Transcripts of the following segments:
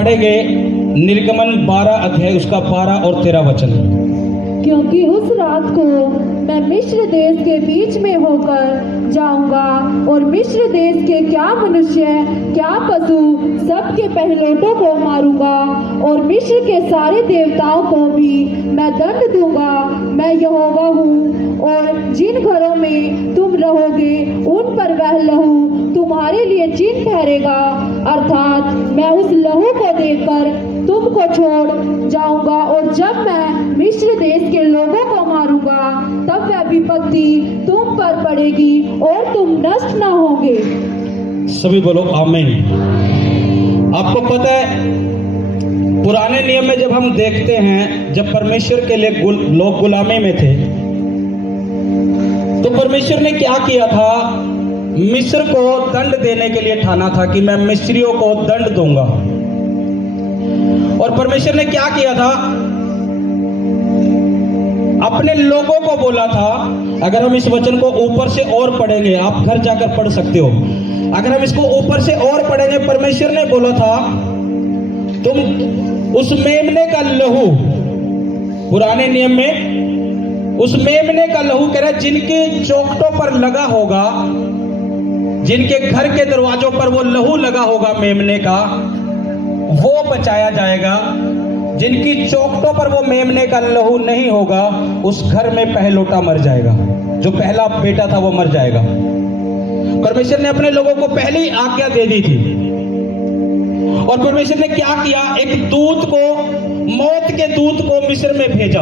पढ़ेंगे निर्गमन 12 अध्याय उसका 12 और 13 वचन। क्योंकि उस रात को मैं मिस्र देश के बीच में होकर जाऊंगा और मिस्र देश के क्या मनुष्य क्या पशु सबके पहलौठों को मारूंगा और मिस्र के सारे देवताओं को भी मैं दंड दूंगा। मैं यहोवा हूँ। और जिन घरों में तुम रहोगे उन पर वह लहू तुम्हारे लिए चिन्ह ठहरेगा, अर्थात मैं उस लहू को देखकर तुमको छोड़ जाऊंगा। और जब मैं मिस्र देश के लोगों को मारूंगा तब वह विपत्ति तुम पर पड़ेगी और तुम नष्ट न होंगे। सभी बोलो आमीन। आपको पता है पुराने नियम में जब हम देखते हैं, जब परमेश्वर के लिए लोग गुलामी में थे तो परमेश्वर ने क्या किया था? मिस्र को दंड देने के लिए ठाना था कि मैं मिस्रियों को दंड दूंगा। और परमेश्वर ने क्या किया था? अपने लोगों को बोला था, अगर हम इस वचन को ऊपर से और पढ़ेंगे, आप घर जाकर पढ़ सकते हो, अगर हम इसको ऊपर से और पढ़ेंगे, परमेश्वर ने बोला था तुम उस मेमने का लहू, पुराने नियम में उस मेमने का लहू कह रहा है जिनके चौखटों पर लगा होगा, जिनके घर के दरवाजों पर वो लहू लगा होगा मेमने का, वो बचाया जाएगा। जिनकी चौखटों पर वो मेमने का लहू नहीं होगा, उस घर में पहलौठा मर जाएगा, जो पहला बेटा था वो मर जाएगा। परमेश्वर ने अपने लोगों को पहले ही आज्ञा दे दी थी। और परमेश्वर ने क्या किया? एक दूत को, मौत के दूत को मिस्र में भेजा।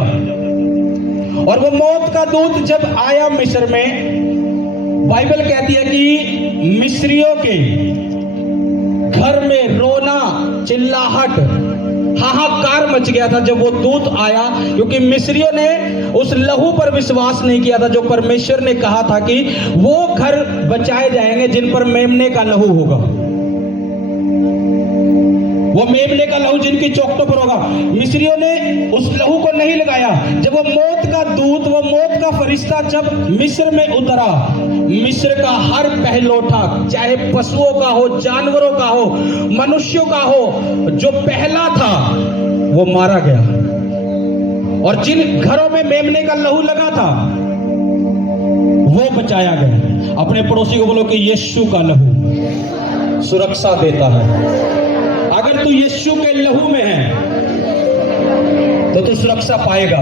और वो मौत का दूत जब आया मिस्र में, बाइबल कहती है कि मिस्रियों के घर में रोना, चिल्लाहट, हाहाकार मच गया था जब वो दूत आया, क्योंकि मिस्रियों ने उस लहू पर विश्वास नहीं किया था जो परमेश्वर ने कहा था कि वो घर बचाए जाएंगे जिन पर मेमने का लहू होगा। वो मेमने का लहू जिनकी चौखटों पर होगा। मिस्रियों ने उस लहू को नहीं लगाया। जब वो मौत का दूत, वो मौत का फरिश्ता जब मिस्र में उतरा, मिस्र का हर पहलौठा, चाहे पशुओं का हो, जानवरों का हो, मनुष्यों का हो, जो पहला था वो मारा गया। और जिन घरों में मेमने का लहू लगा था वो बचाया गया। अपने पड़ोसी को बोलो कि यीशु का लहू सुरक्षा देता है। अगर तू यीशु के लहू में है तो तू सुरक्षा पाएगा।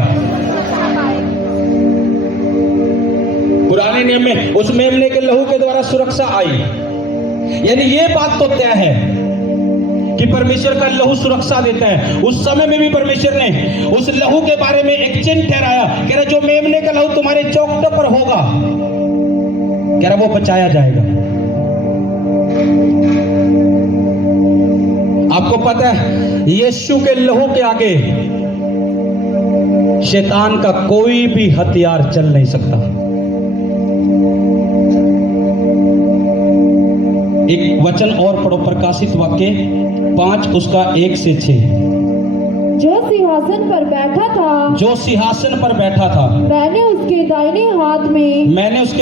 पुराने नियम में उस मेमने के लहू के द्वारा सुरक्षा आई। यानी ये बात तो तय है कि परमेश्वर का लहू सुरक्षा देता है। उस समय में भी परमेश्वर ने उस लहू के बारे में एक चिन्ह ठहराया, कह रहा जो मेमने का लहू तुम्हारे चौखटों पर होगा, कह रहा वो बचाया जाएगा। आपको पता है यीशु के लहू के आगे शैतान का कोई भी हथियार चल नहीं सकता। एक वचन और पढ़ो, प्रकाशित वाक्य 5 उसका 1 से 6। जो सिंहासन पर बैठा था, जो सिंहासन पर बैठा था, मैंने उसके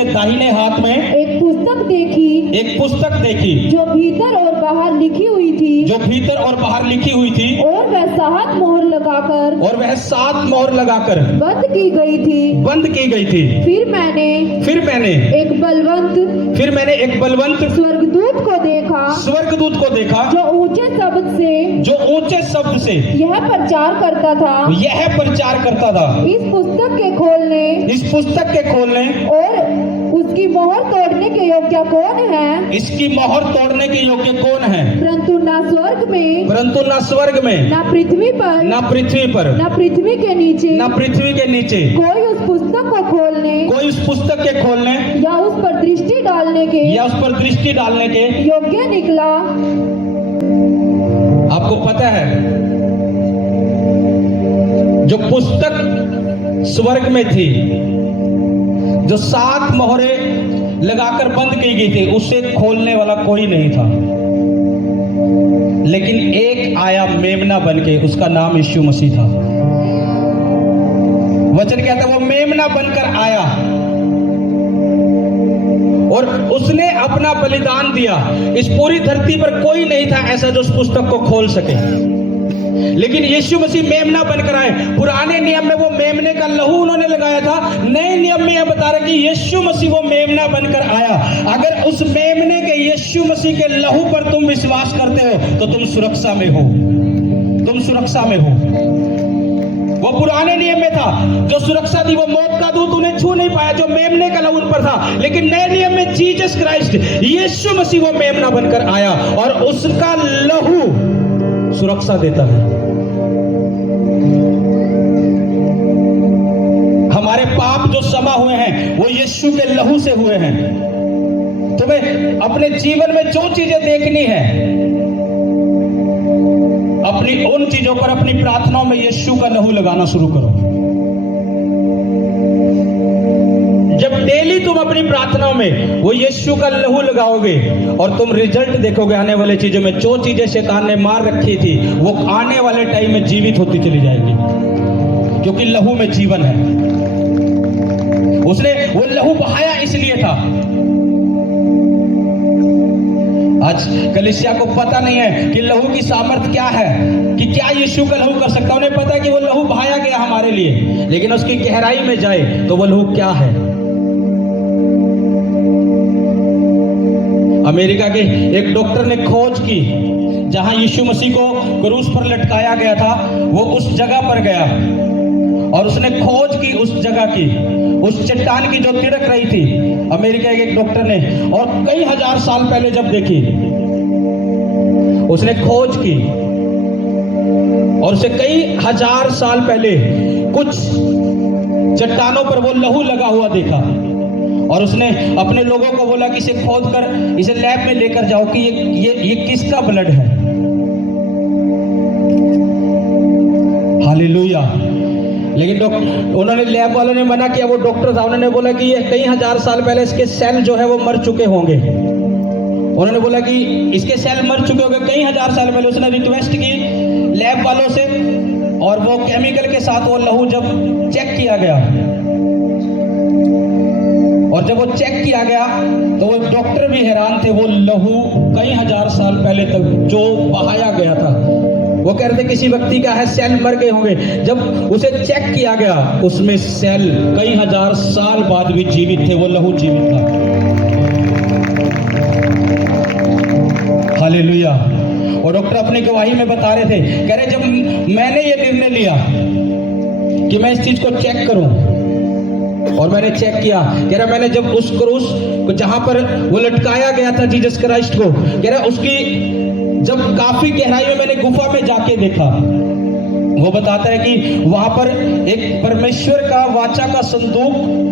दाहिने हाथ में एक पुस्तक देखी, एक पुस्तक देखी जो भीतर और बाहर लिखी हुई थी, जो भीतर और बाहर लिखी हुई थी, और वह 7 मोहर लगाकर, और वह 7 मोहर लगाकर बंद की गई थी। फिर मैंने एक बलवंत स्वर्गदूत को देखा, जो ऊंचे शब्द से यह प्रचार करता था, इस पुस्तक के खोलने और उसकी मोहर तोड़ने के योग्य कौन है? इसकी मोहर तोड़ने के योग्य कौन है? परंतु ना स्वर्ग में, ना पृथ्वी पर, ना पृथ्वी के नीचे कोई उस पुस्तक के खोलने या उस पर दृष्टि डालने के योग्य निकला। आपको पता है जो पुस्तक स्वर्ग में थी, जो 7 मोहरे लगाकर बंद की गई थी, उसे खोलने वाला कोई नहीं था, लेकिन एक आया मेमना बनके, उसका नाम यीशु मसीह था। वचन कहता है वो मेमना बनकर आया और उसने अपना बलिदान दिया। इस पूरी धरती पर कोई नहीं था ऐसा जो उस पुस्तक को खोल सके, लेकिन यीशु मसीह मेमना बनकर आए। पुराने नियम में वो मेमने का लहू उन्होंने लगाया था, नए नियम में यह बता रहे कि यीशु मसीह वो मेमना बनकर आया। अगर उस मेमने के यीशु मसीह के लहू पर तुम विश्वास करते हो तो तुम सुरक्षा में हो, तुम सुरक्षा में हो। वो पुराने नियम में था, जो सुरक्षा थी वो मौत का दूत उन्हें छू नहीं पाया, जो मेमने का लहू उन पर था। लेकिन नए नियम में जीसस क्राइस्ट यीशु मसीह वो मेमना बनकर आया और उसका लहू सुरक्षा देता है। हमारे पाप जो क्षमा हुए हैं वो यीशु के लहू से हुए हैं। तुम्हें अपने जीवन में जो चीजें देखनी है, अपनी उन चीजों पर अपनी प्रार्थनाओं में यीशु का लहू लगाना शुरू करो। जब डेली तुम अपनी प्रार्थनाओं में वो यीशु का लहू लगाओगे और तुम रिजल्ट देखोगे आने वाले चीजों में, जो चीजें शैतान ने मार रखी थी वो आने वाले टाइम में जीवित होती चली जाएगी, क्योंकि लहू में जीवन है। उसने वो लहू बहाया इसलिए था। आज कलीसिया को पता नहीं है कि लहू की सामर्थ्य क्या है, कि क्या यीशु का लहू कर सकता है। उन्हें पता है कि वो लहू बहाया गया हमारे लिए, लेकिन उसकी गहराई में जाए तो वो लहू क्या है। अमेरिका के एक डॉक्टर ने खोज की, जहां यीशु मसीह को क्रूस पर लटकाया गया था, वो उस जगह पर गया और उसने खोज की उस जगह की, उस चट्टान की जो तिड़क रही थी। अमेरिका के एक डॉक्टर ने, और कई हजार साल पहले जब देखी, उसने खोज की और उसे कई हजार साल पहले कुछ चट्टानों पर वो लहू लगा हुआ देखा और उसने अपने लोगों को बोला कि इसे खोद कर इसे लैब में लेकर जाओ कि ये किसका ब्लड है। हालेलुया। लेकिन उन्होंने लैब वालों ने मना किया। वो डॉक्टर था, उन्होंने बोला कि ये कई हजार साल पहले इसके सेल जो है वो मर चुके होंगे। उन्होंने बोला कि इसके सेल मर चुके होंगे कई हजार साल पहले। उसने रिक्वेस्ट की लैब वालों से और वो केमिकल के साथ वो लहू जब चेक किया गया और जब वो चेक किया गया तो वो डॉक्टर भी हैरान थे। वो लहू कई हजार साल पहले तक जो बहाया गया था, वो कह रहे थे किसी व्यक्ति का है सेल मर गए होंगे। जब उसे चेक किया गया उसमें सेल कई हजार साल बाद भी जीवित थे, वो लहू जीवित था। हालेलुया। और डॉक्टर अपनी गवाही में बता रहे थे, कह रहे जब मैंने ये निर्णय लिया कि मैं इस चीज को चेक करूं और मैंने चेक किया, कह रहा मैंने जब उस क्रूस को जहां पर वो लटकाया गया था जीसस क्राइस्ट को, कह रहा उसकी जब काफी गहराई में मैंने गुफा में जाके देखा, वो बताता है कि वहां पर एक परमेश्वर का वाचा का संदूक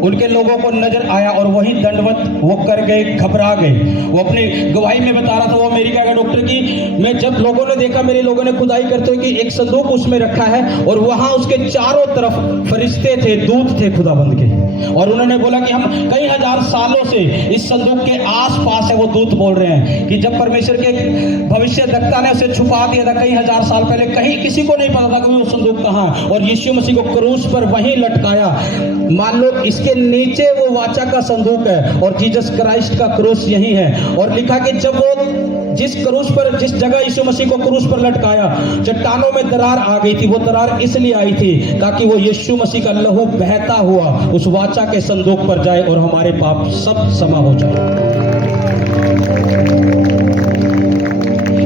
उनके लोगों को नजर आया और वही दंडवत वो कर गए, घबरा गए। वो अपनी गवाही में बता रहा था, वो अमेरिका का डॉक्टर, की मैं जब लोगों ने देखा, मेरे लोगों ने खुदाई करते हुए कि एक संदूक उसमें रखा है और वहां उसके चारों तरफ फरिश्ते थे, दूत थे खुदाबंद के। और उन्होंने बोला कि हम कई हजार सालों से इस संदूक के आसपास है। वो दूत बोल रहे हैं कि जब परमेश्वर के भविष्यद्वक्ता ने उसे छुपा दिया था कई हजार साल पहले, कहीं किसी को नहीं पता था कि वो संदूक कहां है, और यीशु मसीह को क्रूस पर वहीं लटकाया। मान लो इसके नीचे वो वाचा का संदूक है और जीसस क्राइस्ट का क्रूस यही है। और लिखा कि जब वो जिस क्रूस पर, जिस जगह यीशु मसीह को क्रूस पर लटकाया, चट्टानों में दरार आ गई थी। वो दरार इसलिए आई थी ताकि वो यीशु मसीह का लहू बहता हुआ उस वाचा के संदूक पर जाए और हमारे पाप सब क्षमा हो जाए।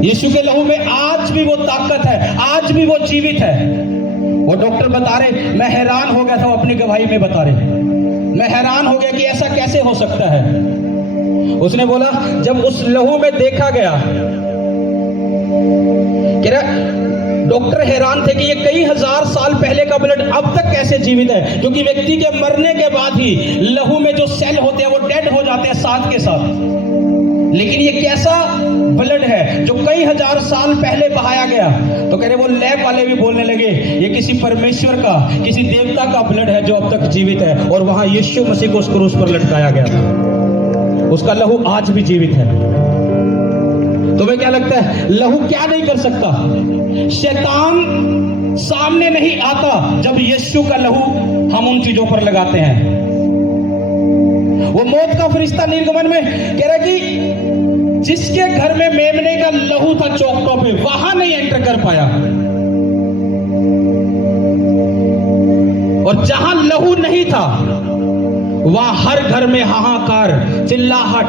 यीशु के लहू में आज भी वो ताकत है, आज भी वो जीवित है। वो डॉक्टर बता रहे, मैं हैरान हो गया था। वो अपनी गवाही में बता रहे, मैं हैरान हो गया कि ऐसा कैसे हो सकता है। उसने बोला जब उस लहू में देखा गया, कह रहा डॉक्टर हैरान थे कि ये कई हजार साल पहले का ब्लड अब तक कैसे जीवित है, क्योंकि व्यक्ति के मरने के बाद ही लहू में जो सेल होते हैं वो डेड हो जाते हैं साथ के साथ। लेकिन ये कैसा ब्लड है जो कई हजार साल पहले बहाया गया। तो कह रहे वो लैब वाले भी बोलने लगे ये किसी परमेश्वर का, किसी देवता का ब्लड है जो अब तक जीवित है। और वहां यीशु मसीह को उस क्रूस पर लटकाया गया था, उसका लहू आज भी जीवित है। तुम्हें क्या लगता है लहू क्या नहीं कर सकता? शैतान सामने नहीं आता जब यीशु का लहू हम उन चीजों पर लगाते हैं। वो मौत का फरिश्ता निर्गमन में कह रहा कि जिसके घर में मेमने का लहू था चौखटों पे, वहां नहीं एंटर कर पाया। और जहां लहू नहीं था वहां हर घर में हाहाकार, चिल्लाहट,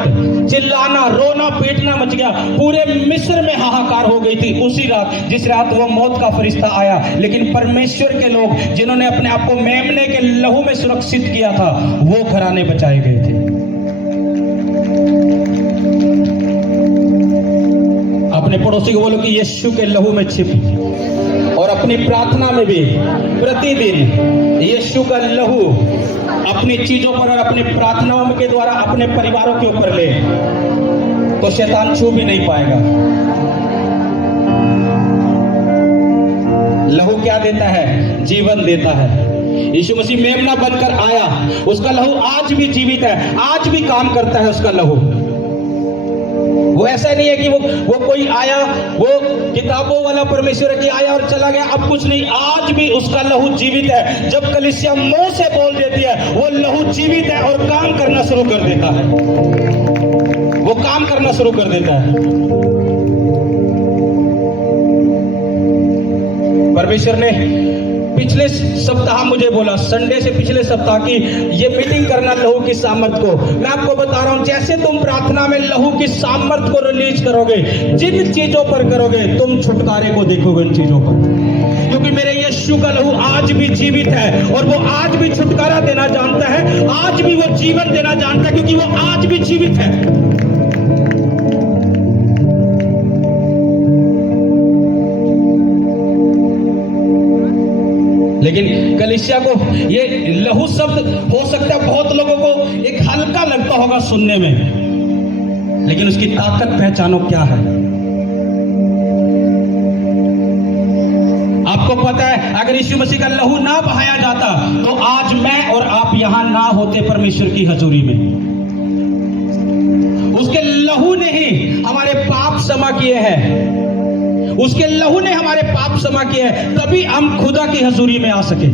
चिल्लाना, रोना पीटना मच गया। पूरे मिस्र में हाहाकार हो गई थी उसी रात, जिस रात वो मौत का फरिश्ता आया। लेकिन परमेश्वर के लोग जिन्होंने अपने आप को मेमने के लहू में सुरक्षित किया था, वो घराने बचाए गए थे। अपने पड़ोसी को बोलो कि यीशु के लहू में छिप, और अपनी प्रार्थना में भी प्रतिदिन यीशु का लहू अपनी चीजों पर और अपनी प्रार्थनाओं के द्वारा अपने परिवारों के ऊपर ले, तो शैतान छू भी नहीं पाएगा। लहू क्या देता है? जीवन देता है। यीशु मसीह मेमना बनकर आया, उसका लहू आज भी जीवित है, आज भी काम करता है उसका लहू। वो ऐसा नहीं है कि वो कोई आया, वो किताबों वाला परमेश्वर की आया और चला गया, अब कुछ नहीं। आज भी उसका लहू जीवित है। जब कलीसिया मुंह से बोल देती है, वो लहू जीवित है और काम करना शुरू कर देता है। वो काम करना शुरू कर देता है। परमेश्वर ने पिछले सप्ताह मुझे बोला, संडे से पिछले सप्ताह की ये मीटिंग करना लहू की सामर्थ को। मैं आपको बता रहा हूं, जैसे तुम प्रार्थना में लहू की सामर्थ को रिलीज करोगे, जिन चीजों पर करोगे, तुम छुटकारे को देखोगे उन चीजों पर। क्योंकि मेरे यीशु का लहू आज भी जीवित है और वो आज भी छुटकारा देना जानता है, आज भी वो जीवन देना जानता है, क्योंकि वो आज भी जीवित है। लेकिन कलीसिया को ये लहू शब्द हो सकता है बहुत लोगों को एक हल्का लगता होगा सुनने में, लेकिन उसकी ताकत पहचानो क्या है। आपको पता है, अगर यीशु मसीह का लहू ना बहाया जाता तो आज मैं और आप यहां ना होते परमेश्वर की हजूरी में। उसके लहू ने ही हमारे पाप क्षमा किए हैं, उसके लहू ने हमारे पाप क्षमा किए हैं, तभी हम खुदा की हजूरी में आ सके।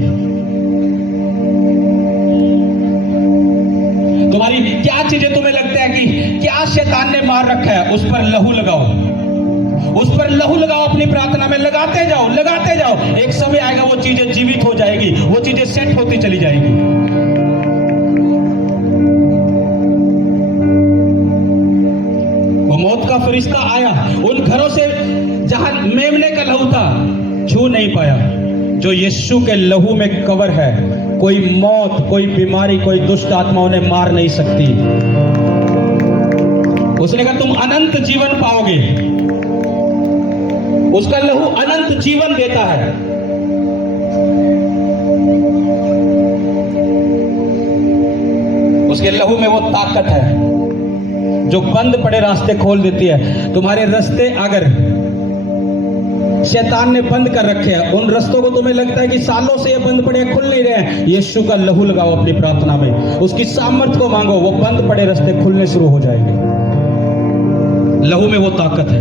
तुम्हारी क्या चीजें तुम्हें लगता है कि क्या शैतान ने मार रखा है, उस पर लहू लगाओ, उस पर लहू लगाओ, अपनी प्रार्थना में लगाते जाओ, लगाते जाओ। एक समय आएगा वो चीजें जीवित हो जाएगी, वो चीजें सेट होती चली जाएगी। वो मौत का फरिश्ता आया, उन घरों से जहां मेमने का लहू था छू नहीं पाया। जो यीशु के लहू में कवर है, कोई मौत, कोई बीमारी, कोई दुष्ट आत्मा उन्हें मार नहीं सकती। उसने कहा तुम अनंत जीवन पाओगे। उसका लहू अनंत जीवन देता है। उसके लहू में वो ताकत है जो बंद पड़े रास्ते खोल देती है। तुम्हारे रास्ते अगर शैतान ने बंद कर रखे हैं, उन रास्तों को तुम्हें लगता है कि सालों से ये बंद पड़े, खुल नहीं रहे हैं, यीशु का लहू लगाओ अपनी प्रार्थना में, उसकी सामर्थ को मांगो, वो बंद पड़े रास्ते खुलने शुरू हो जाएंगे। लहू में वो ताकत है।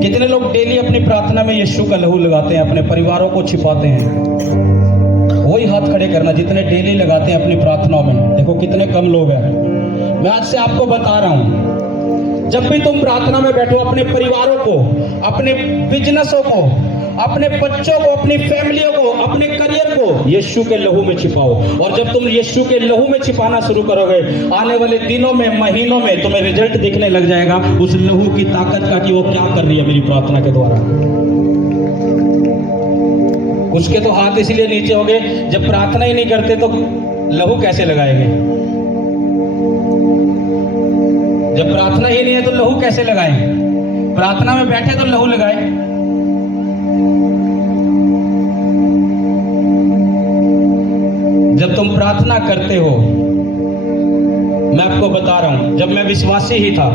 कितने लोग डेली अपनी प्रार्थना में यीशु का लहू लगाते हैं, अपने परिवारों को छिपाते हैं? वही हाथ खड़े करना जितने डेली लगाते हैं अपनी प्रार्थनाओं में। देखो कितने कम लोग हैं। मैं आज से आपको बता रहा हूं, जब भी तुम प्रार्थना में बैठो, अपने परिवारों को, अपने बिजनेसों को, अपने बच्चों को, अपनी फैमिलियों को, अपने करियर को यीशु के लहू में छिपाओ। और जब तुम यीशु के लहू में छिपाना शुरू करोगे, आने वाले दिनों में, महीनों में तुम्हें रिजल्ट दिखने लग जाएगा उस लहू की ताकत का, कि वो क्या कर रही है मेरी प्रार्थना के द्वारा। उसके तो हाथ इसलिए नीचे हो गए, जब प्रार्थना ही नहीं करते तो लहू कैसे लगाएंगे? जब प्रार्थना ही नहीं है तो लहू कैसे लगाएं? प्रार्थना में बैठे तो लहू लगाए। जब तुम प्रार्थना करते हो, मैं आपको बता रहा हूं, जब मैं विश्वासी ही था,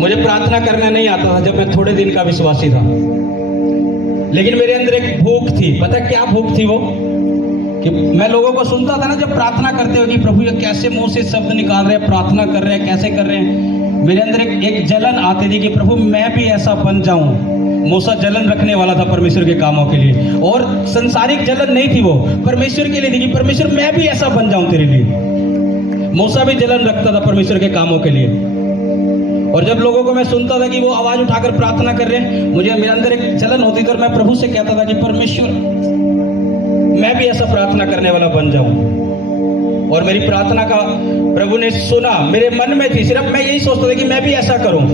मुझे प्रार्थना करना नहीं आता था जब मैं थोड़े दिन का विश्वासी था। लेकिन मेरे अंदर एक भूख थी। पता क्या भूख थी वो? कि मैं लोगों को सुनता था ना जब प्रार्थना करते हो कि प्रभु ये कैसे मुंह से शब्द निकाल रहे हैं, प्रार्थना कर रहे हैं, कैसे कर रहे हैं। मेरे अंदर एक जलन आती थी कि प्रभु मैं भी ऐसा बन जाऊं मूसा जलन रखने वाला था परमेश्वर के कामों के लिए, और संसारिक जलन नहीं थी, वो परमेश्वर के लिए थी कि परमेश्वर मैं भी ऐसा बन जाऊं तेरे लिए। मूसा भी जलन रखता था परमेश्वर के कामों के लिए। और जब लोगों को मैं सुनता था कि वो आवाज उठाकर प्रार्थना कर रहे हैं, मुझे मेरे अंदर एक जलन होती थी और मैं प्रभु से कहता था कि परमेश्वर मैं भी ऐसा प्रार्थना करने वाला बन जाऊं। और मेरी प्रार्थना का प्रभु ने सुना, मेरे मन में थी, सिर्फ मैं यही सोचता था कि मैं भी ऐसा करूं।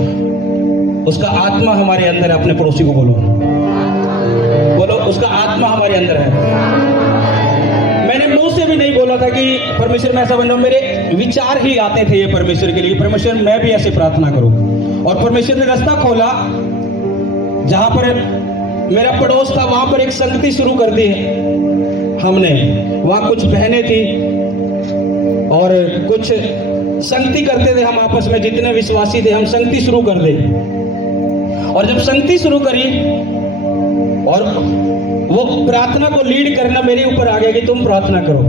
उसका आत्मा हमारे अंदर है। अपने पड़ोसी को बोलो, बोलो उसका आत्मा हमारे अंदर है। मैंने मुंह से भी नहीं बोला था कि परमेश्वर मैं ऐसा बन जाऊं, मेरे विचार ही आते थे ये परमेश्वर के लिए, परमेश्वर मैं भी ऐसे प्रार्थना करूं। और परमेश्वर ने रास्ता खोला, जहां पर मेरा पड़ोस था वहां पर एक संगति शुरू कर दी हमने। वहां कुछ बहनें थी और कुछ संगति करते थे हम आपस में, जितने विश्वासी थे हम संगति शुरू कर दे। और जब संगति शुरू करी और वो प्रार्थना को लीड करना मेरे ऊपर आ गया कि तुम प्रार्थना करो।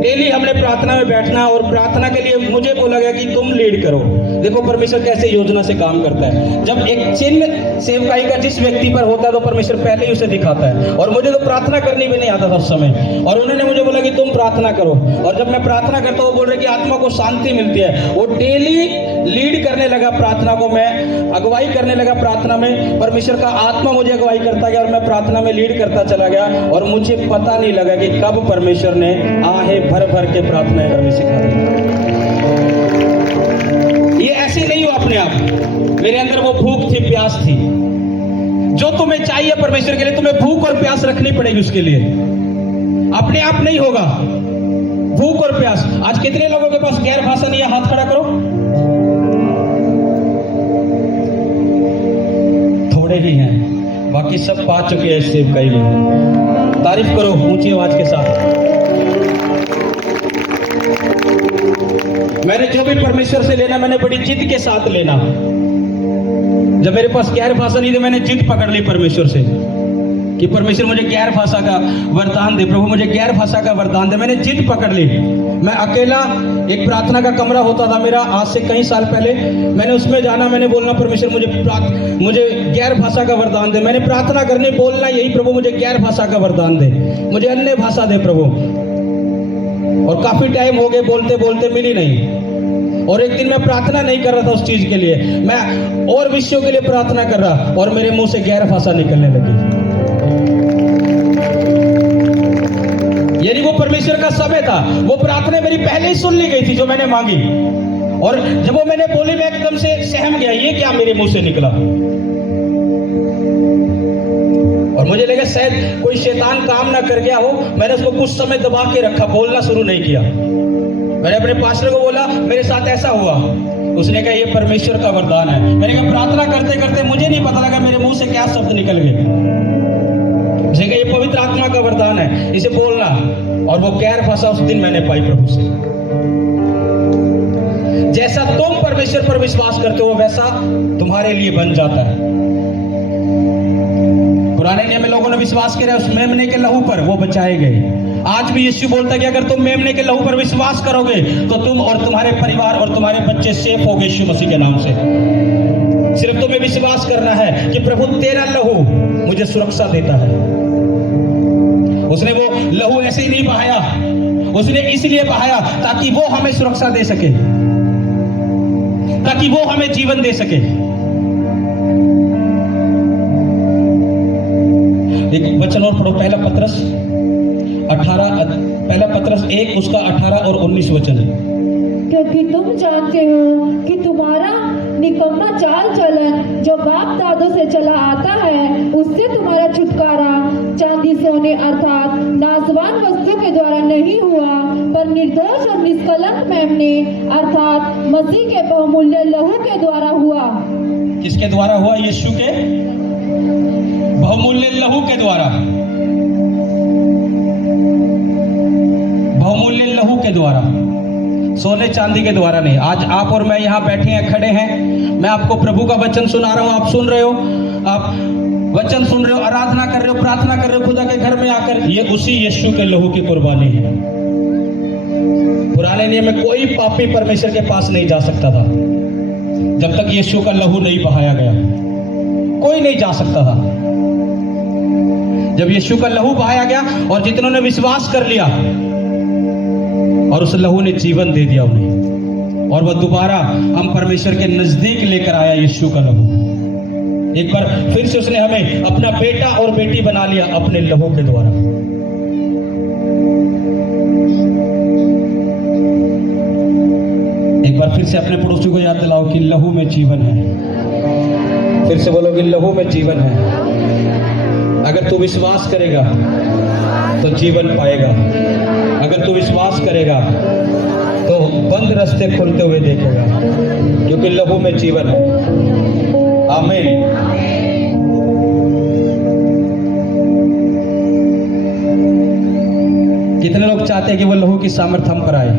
डेली हमने प्रार्थना में बैठना और प्रार्थना के लिए मुझे बोला गया कि तुम लीड करो। देखो परमेश्वर कैसे योजना से काम करता है। जब एक चिन्ह सेवकाई का जिस व्यक्ति पर होता है तो परमेश्वर पहले ही उसे दिखाता है। और मुझे तो प्रार्थना करनी भी नहीं आता था उस समय, और उन्होंने मुझे बोला कि तुम प्रार्थना करो। और जब मैं प्रार्थना करता हूँ, वो बोल रहे कि आत्मा को शांति मिलती है। वो डेली लीड करने लगा प्रार्थना को, मैं अगुवाई करने लगा प्रार्थना में। परमेश्वर का आत्मा मुझे अगुवाई करता गया और मैं प्रार्थना में लीड करता चला गया। और मुझे पता नहीं लगा कि कब परमेश्वर ने आहे भर भर के प्रार्थनाएं करनी सिखा दी। ये ऐसे नहीं हो अपने आप, मेरे अंदर वो भूख थी, प्यास थी। जो तुम्हें चाहिए परमेश्वर के लिए, तुम्हें भूख और प्यास रखनी पड़ेगी उसके लिए, अपने आप नहीं होगा। भूख और प्यास। आज कितने लोगों के पास गैर भाषा नहीं है? हाथ खड़ा करो। थोड़े ही हैं, बाकी सब पा चुके हैं सेवकाई में। तारीफ करो ऊंची आवाज के साथ। मैंने जो भी परमेश्वर से लेना, मैंने बड़ी जिद के साथ लेना। जब मेरे पास गैर भाषा नहीं थी, मैंने जिद पकड़ ली परमेश्वर से कि परमेश्वर मुझे गैर भाषा का वरदान दे, प्रभु मुझे गैर भाषा का वरदान दे। मैंने जिद पकड़ ली। मैं अकेला, एक प्रार्थना का कमरा होता था मेरा आज से कई साल पहले, मैंने उसमें जाना, मैंने बोलना परमेश्वर मुझे गैर भाषा का वरदान दे। मैंने प्रार्थना करनी, बोलना यही, प्रभु मुझे गैर भाषा का वरदान दे, मुझे अन्य भाषा दे प्रभु। और काफी टाइम हो गए बोलते बोलते, मिली नहीं। और एक दिन मैं प्रार्थना नहीं कर रहा था उस चीज के लिए, मैं और विषयों के लिए प्रार्थना कर रहा, और मेरे मुंह से गैर भाषा निकलने लगी। यानी वो परमेश्वर का समय था, वो प्रार्थना मेरी पहले ही सुन ली गई थी जो मैंने मांगी। और जब वो मैंने बोली, मैं एकदम से सहम गया, ये क्या मेरे मुंह से निकला। और मुझे लगा शायद कोई शैतान काम ना कर गया हो। मैंने उसको कुछ समय दबा के रखा, बोलना शुरू नहीं किया। मैंने अपने पास्टर को बोला मेरे साथ ऐसा हुआ। उसने कहा ये परमेश्वर का वरदान है। मैंने कहा प्रार्थना करते करते मुझे नहीं पता लगा मेरे मुंह से क्या शब्द निकल गए। उसने कहा ये पवित्र आत्मा का वरदान है, इसे बोलना। और वो गैर भाषा उस दिन मैंने पाई प्रभु से। जैसा तुम परमेश्वर पर विश्वास करते हो वैसा तुम्हारे लिए बन जाता है। पुराने नियम में लोगों ने विश्वास किया उस मेमने के लहू पर, वो बचाए गए। आज भी यीशु बोलता है कि अगर तुम मेमने के लहू पर विश्वास करोगे तो तुम और तुम्हारे परिवार और तुम्हारे बच्चे सेफ होगे यीशु मसीह के नाम से। सिर्फ तुम्हें विश्वास करना है कि प्रभु तेरा लहू मुझे सुरक्षा देता है। उसने वो लहू ऐसे ही नहीं बहाया, उसने इसलिए बहाया ताकि वो हमें सुरक्षा दे सके, ताकि वो हमें जीवन दे सके। एक वचन और पढ़ो, पहला पत्रस 1 उसका 18 और 19 वचन। क्योंकि तुम जानते हो कि तुम्हारा निकम्मा चाल चलन जो बाप दादों से चला आता है, उससे तुम्हारा छुटकारा चांदी सोने अर्थात नासवान वस्तु के द्वारा नहीं हुआ, पर निर्दोष और निष्कलंक मेमने अर्थात मसीह के बहुमूल्य लहू के द्वारा हुआ। किसके द्वारा हुआ? यीशु के बहुमूल्य लहू के द्वारा। बहुमूल्य लहू के द्वारा, सोने चांदी के द्वारा नहीं। आज आप और मैं यहाँ बैठे हैं, खड़े हैं, मैं आपको प्रभु का वचन सुना रहा हूँ, आप सुन रहे हो, आप वचन सुन रहे हो, आराधना कर रहे हो, प्रार्थना कर रहे हो खुदा के घर में आकर, ये उसी यीशु के लहू की कुर्बानी है। पुराने नियम में कोई पापी परमेश्वर के पास नहीं जा सकता था जब तक यीशु का लहू नहीं बहाया गया। कोई नहीं जा सकता था। जब यीशु का लहू बहाया गया और जितनों ने विश्वास कर लिया और उस लहू ने जीवन दे दिया उन्हें, और वह दोबारा हम परमेश्वर के नजदीक लेकर आया यीशु का लहू। एक बार फिर से उसने हमें अपना बेटा और बेटी बना लिया अपने लहू के द्वारा। एक बार फिर से अपने पड़ोसी को याद दिलाओ कि लहू में जीवन है। फिर से बोलो कि लहू में जीवन है। अगर तू विश्वास करेगा तो जीवन पाएगा। अगर तू विश्वास करेगा तो बंद रास्ते खुलते हुए देखेगा, क्योंकि लहू में जीवन है। आमीन। कितने लोग चाहते हैं कि वो लहू की सामर्थ्य हम पर आए?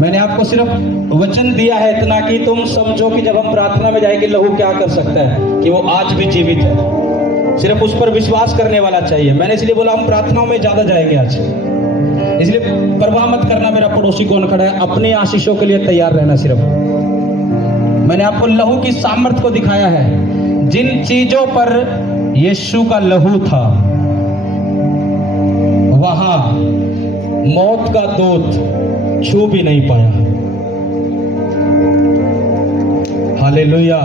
मैंने आपको सिर्फ वचन दिया है इतना कि तुम समझो कि जब हम प्रार्थना में जाएंगे लहू क्या कर सकता है, कि वो आज भी जीवित है। सिर्फ उस पर विश्वास करने वाला चाहिए। मैंने इसलिए बोला हम प्रार्थनाओं में ज्यादा जाएंगे आज। इसलिए परवाह मत करना मेरा पड़ोसी कौन खड़ा है, अपनी आशीषों के लिए तैयार रहना। सिर्फ मैंने आपको लहू की सामर्थ्य को दिखाया है। जिन चीजों पर यीशु का लहू था वहां मौत का दूत छू भी नहीं पाया। हालेलुया।